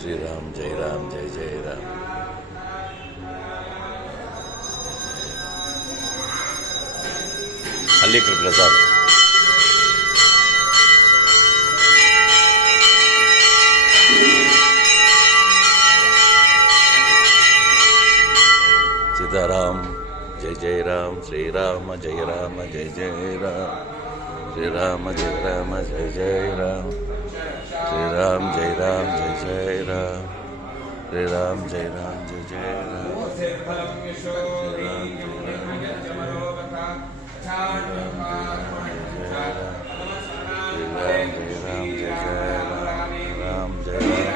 श्रीराम जय राम जय जय राम. अलीकडे प्रसाद. सीताराम जय जय राम. श्रीराम जय राम जय जय राम. श्रीराम जय राम जय जय राम. श्रीराम जय राम जय जय राम. श्रीराम जय राम जय जय राम. श्रीराम जय राम जय जय राम. राम जय राम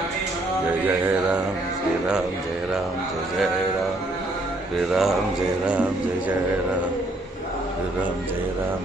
जय जय राम. श्रीराम जय राम जय जय राम. श्रीराम जय राम जय जय राम. श्रीराम जय राम